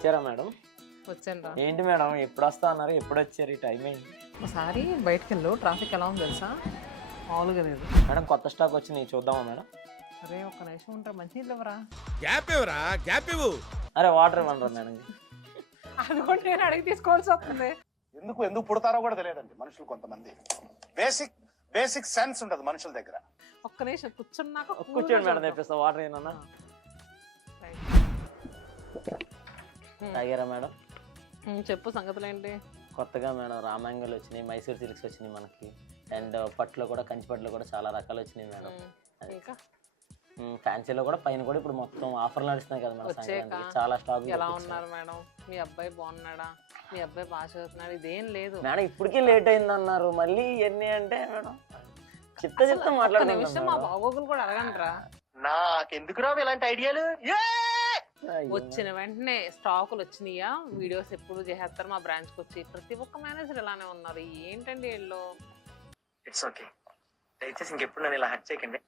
వచ్చారా మేడం? వచ్చాను రా. ఏంటి మేడం ఎప్పుడు వస్తా అన్నారు, ఎప్పుడు వచ్చారు? ఈ టైం అయింది. ఒకసారి బయటకు వెళ్ళు, ట్రాఫిక్ ఎలా ఉంది తెలుసా? మామూలుగా లేదు. మేడం కొత్త స్టాక్ వచ్చినాయి, చూద్దామా మేడం? అరే ఒక్క నిమిషం ఉంటా, మంచినీళ్ళు ఇవ్వరా? గ్యాప్ ఇవ్వరా, గ్యాప్ ఇవ్వు. అరే వాటర్ ఇవ్వండి మేడం. అది కూడా నేను అడిగి తీసుకోవాల్సి వస్తుంది. ఎందుకు ఎందుకు పుడతారో కూడా తెలియదండి మనుషులు. కొంతమంది బేసిక్ సెన్స్ ఉండదు మనుషుల దగ్గర. ఒక్క నిమిషం కూర్చున్నాక కూర్చోండి మేడం, తెప్పిస్తా. వాటర్ ఏమన్నా తాగారా మేడం? చెప్పు సంగతులు ఏంటి? కొత్తగా మేడం రామాంగలు వచ్చినాయి, మైసూర్ సిల్క్స్ వచ్చినాయి మనకి. అండ్ పట్టులో కూడా, కంచి పట్టులో కూడా చాలా రకాలు వచ్చినాయి మేడం. ఇంకా ఫ్యాన్సీలో కూడా పైన కూడా ఇప్పుడు మొత్తం ఆఫర్లు నడుస్తున్నాయి కదా మేడం. వచ్చాక సంక్రాంతికి చాలా స్టాక్. ఎలా ఉన్నారు మేడం? మీ అబ్బాయి బాగున్నాడా? మీ అబ్బాయి బాగా చదువుతున్నాడు? ఇదేం లేదు మేడం, ఇప్పటికీ లేట్ అయింది అన్నారు, మళ్ళీ ఇవన్నీ అంటే మేడం చెప్తా నిమిషం మా మాట్లాడుతున్నాం. బాగోగులు కూడా అడగండిరా. నాకెందుకు రావు ఇలాంటి ఐడియాలు? వచ్చిన వెంటనే స్టాకులు వచ్చినాయా, వీడియోస్ ఎప్పుడు చేసేస్తారు మా బ్రాంచ్కి వచ్చి. ప్రతి ఒక్క మేనేజర్ ఇలానే ఉన్నారు. ఏంటండి వీళ్ళు? ఇట్స్ ఓకే, దయచేసి ఇంకెప్పుడు నన్ను ఇలా హర్ట్ చేయకండి.